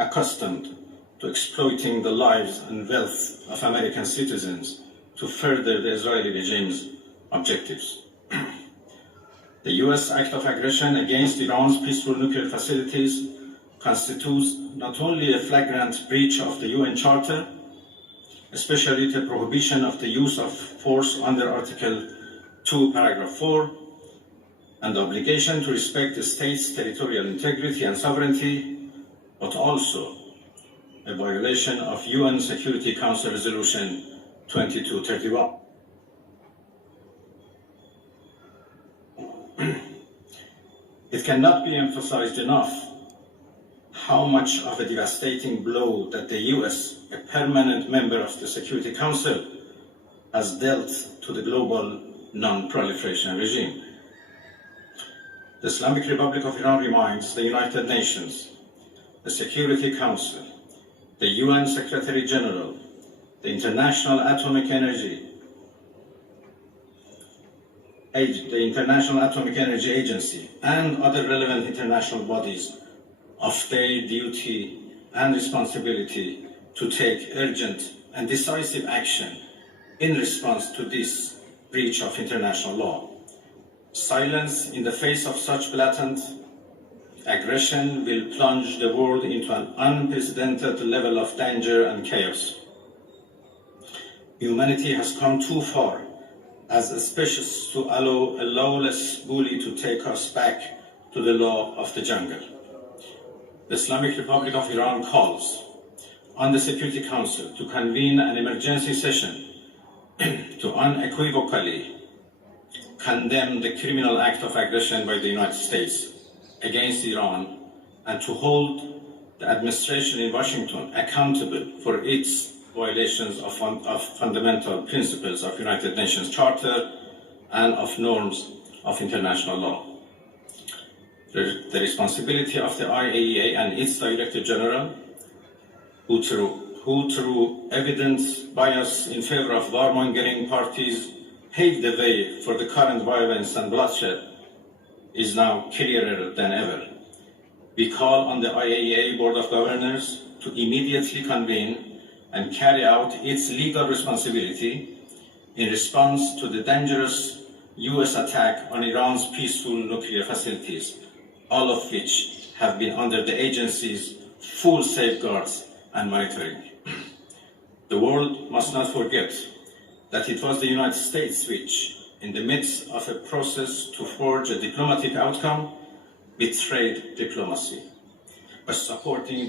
accustomed to exploiting the lives and wealth of American citizens to further the Israeli regime's objectives. The US act of aggression against Iran's peaceful nuclear facilities constitutes not only a flagrant breach of the UN Charter, especially the prohibition of the use of force under Article 2, Paragraph 4, and the obligation to respect the state's territorial integrity and sovereignty, but also a violation of UN Security Council Resolution 2231. It cannot be emphasized enough how much of a devastating blow that the US, a permanent member of the Security Council, has dealt to the global non-proliferation regime. The Islamic Republic of Iran reminds the United Nations, the Security Council, the UN Secretary General, the International Atomic Energy Agency, and other relevant international bodies of their duty and responsibility to take urgent and decisive action in response to this breach of international law. Silence in the face of such blatant aggression will plunge the world into an unprecedented level of danger and chaos. Humanity has come too far as a species to allow a lawless bully to take us back to the law of the jungle. The Islamic Republic of Iran calls on the Security Council to convene an emergency session to unequivocally condemn the criminal act of aggression by the United States against Iran and to hold the administration in Washington accountable for its violations of fundamental principles of United Nations Charter and of norms of international law. The responsibility of the IAEA and its Director General, who through evidence bias in favor of warmongering parties paved the way for the current violence and bloodshed, is now clearer than ever. We call on the IAEA Board of Governors to immediately convene and carry out its legal responsibility in response to the dangerous US attack on Iran's peaceful nuclear facilities, all of which have been under the agency's full safeguards and monitoring. The world must not forget that it was the United States which, in the midst of a process to forge a diplomatic outcome, betrayed diplomacy by supporting the